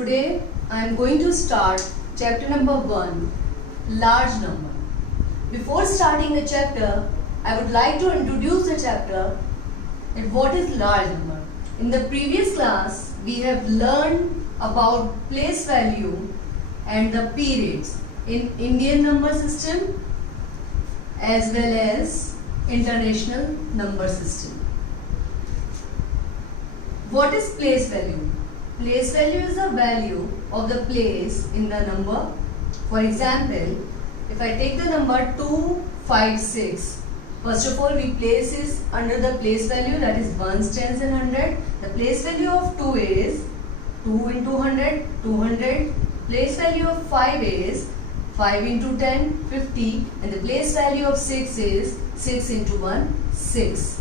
Today I am going to start chapter number 1, large number. Before starting the chapter, I would like to introduce the chapter and what is large number. In the previous class, we have learned about place value and the periods in Indian number system as well as international number system. What is place value? Place value is the value of the place in the number. For example, if I take the number 256, first of all we place is under the place value, that is ones, tens and 100. The place value of 2 is 2 into 100, 200. Place value of 5 is 5 into 10, 50. And the place value of 6 is 6 into 1, 6.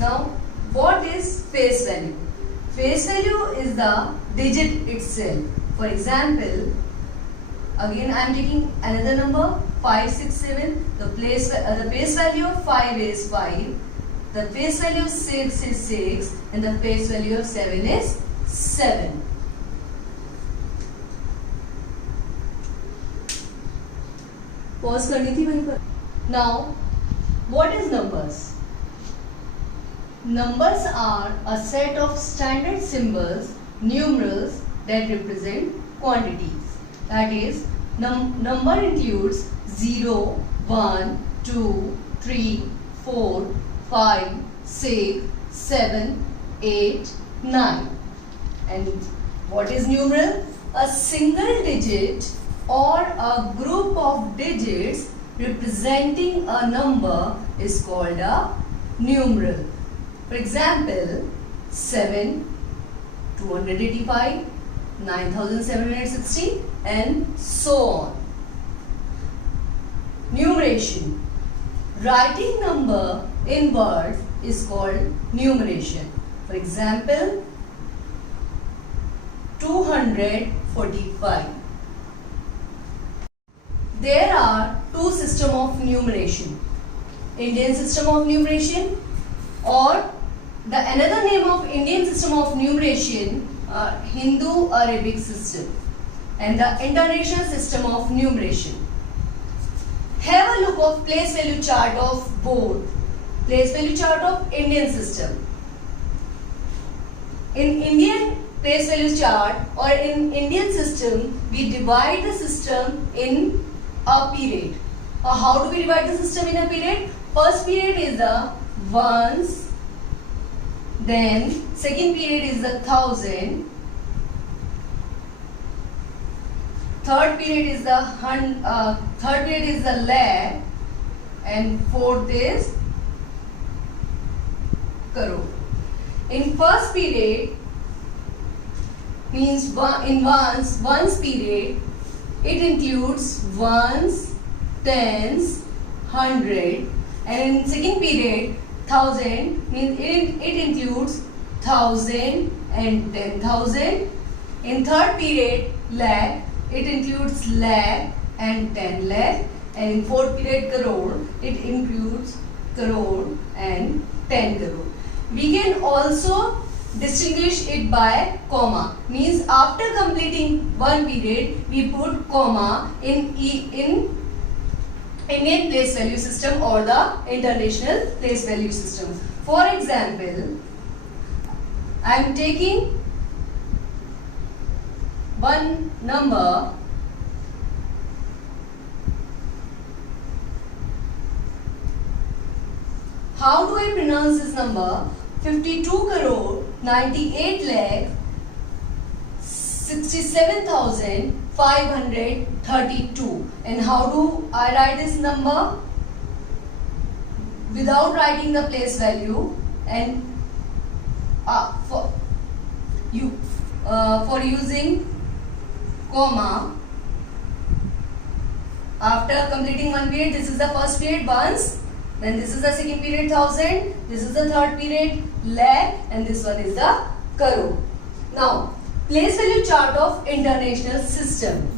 Now, what is face value? Face value is the digit itself. For example, again I am taking another number 567. The face value of 5 is 5. The face value of 6 is 6. And the face value of 7 is 7. Pause करनी थी वहीं पर. Now, what is numbers? Numbers are a set of standard symbols, numerals that represent quantities. That is, number includes 0, 1, 2, 3, 4, 5, 6, 7, 8, 9. And what is numeral? A single digit or a group of digits representing a number is called a numeral. For example, 7, 285, 9760 and so on. Numeration. Writing number in words is called numeration. For example, 245. There are two systems of numeration. Indian system of numeration or the another name of Indian system of numeration, Hindu-Arabic system, and the international system of numeration. Have a look of place value chart of both. Place value chart of Indian system. In Indian place value chart or in Indian system, we divide the system in a period. How do we divide the system in a period? First period is the ones. Then second period is the 1000. Third period is the lakh, and fourth is crore. In first period means in ones period, it includes ones, tens, 100, and in second period 1000 means it includes 1000 and 10,000. In third period lakh, it includes lakh and 10 lakh, and in fourth period crore, it includes crore and 10 crore. We can also distinguish it by comma, means after completing one period we put comma in Indian place value system or the international place value system. For example, I am taking one number how do I pronounce this number? 52 crore 98 lakh 67,532. And how do I write this number? Without writing the place value, and for using comma after completing one period. This is the first period ones, then this is the second period 1000, this is the third period lakh, and this one is the crore. Now, place value chart of international system.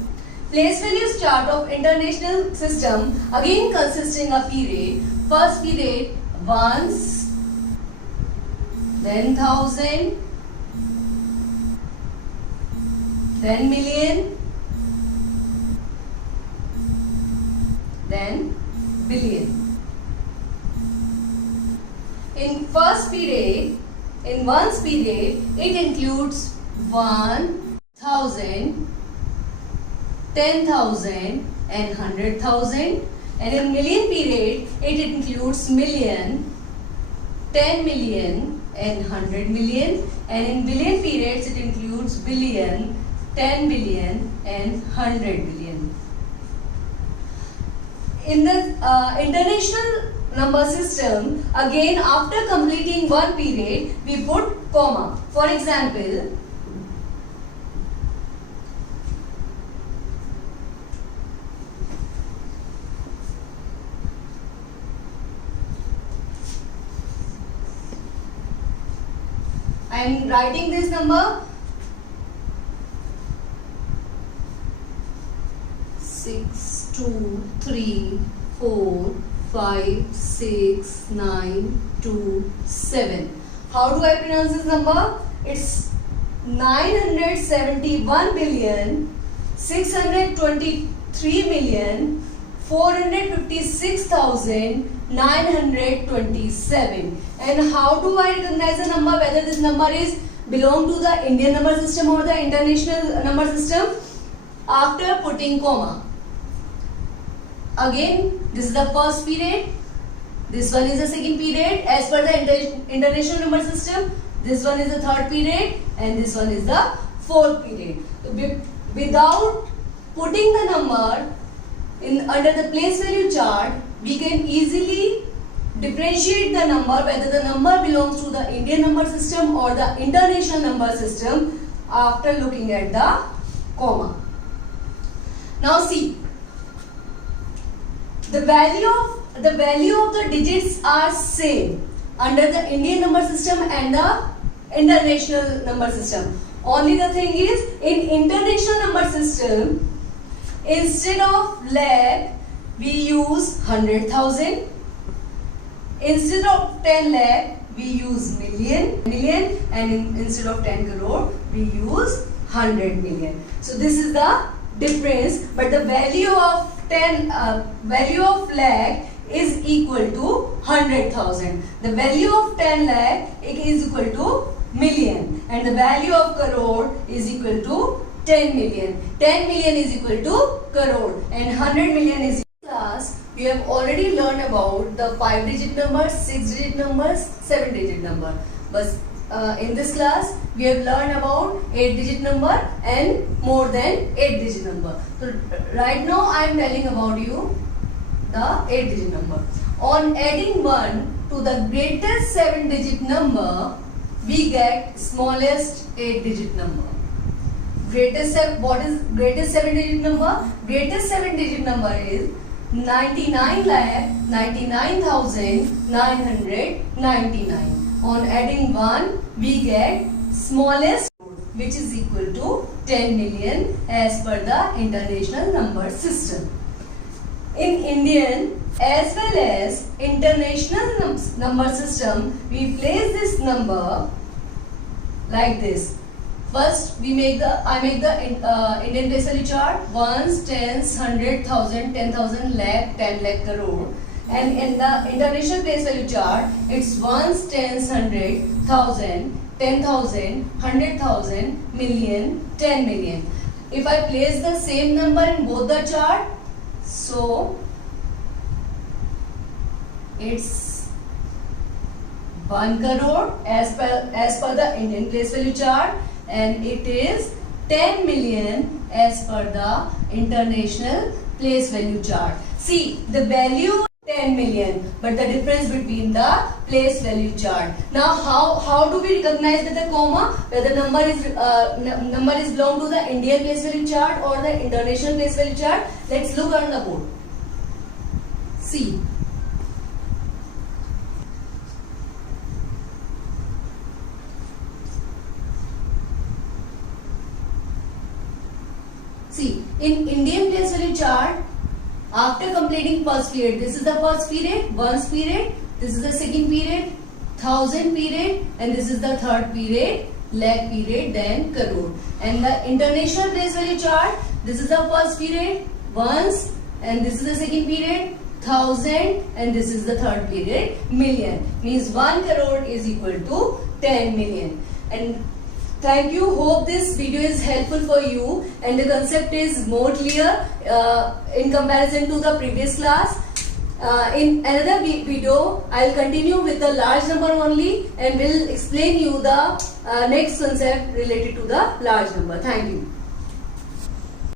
Place values chart of international system again consisting of period. First period ones, then 1000, then million, then billion. In first period, in one's period, it includes 1,000, 10,000 and 100,000, and in million period, it includes million, 10 million and 100 million, and in billion periods, it includes billion, 10 billion and 100 billion. In the international number system, again after completing one period, we put comma. For example, I am writing this number 6, 2, 3, 4, 5, 6, 9, 2, 7. How do I pronounce this number? It's 971 billion 623 million 456,927. And how do I recognize a number whether this number is belong to the Indian number system or the international number system? After putting comma. Again, this is the first period, this one is the second period as per the international number system, this one is the third period and this one is the fourth period. So, without putting the number under the place value chart, we can easily differentiate the number whether the number belongs to the Indian number system or the international number system after looking at the comma. Now see, the value of the digits are same under the Indian number system and the international number system. Only the thing is, in international number system, instead of lakh, we use 100,000. Instead of 10 lakh, we use million, and instead of 10 crore, we use 100 million. So this is the difference, but the value of lakh is equal to 100,000. The value of 10 lakh is equal to million, and the value of crore is equal to 10 million. 10 million is equal to crore, and 100 million is class. We have already learned about the 5-digit numbers, 6-digit numbers, 7-digit number. But in this class, we have learned about 8-digit number and more than 8-digit number. So right now, I am telling about you the 8-digit number. On adding 1 to the greatest 7-digit number, we get smallest 8-digit number. What is greatest 7-digit number? Greatest 7-digit number is 99,99,999. On adding 1, we get smallest, which is equal to 10 million as per the international number system. In Indian as well as international number system, we place this number like this. First, I make the Indian place value chart: ones, tens, 100,000, 10,000, lakh, 10 lakh, crore. And in the international place value chart, it's ones, tens, 100,000, 10,000, 100,000, million, 10 million. If I place the same number in both the chart, so it's 1 crore as per the Indian place value chart, and it is 10 million as per the international place value chart. See, the value 10 million, but the difference between the place value chart. Now, how do we recognize that the comma, whether number is belong to the Indian place value chart or the international place value chart? Let's look on the board. See. See, in Indian place value chart, after completing first period, this is the first period, ones period, this is the second period, thousand period, and this is the third period, lakh period, then crore. And the international place value chart, this is the first period, ones, and this is the second period, thousand, and this is the third period, million. Means 1 crore is equal to 10 million. And thank you. Hope this video is helpful for you and the concept is more clear in comparison to the previous class. In another video, I'll continue with the large number only and will explain you the next concept related to the large number. Thank you.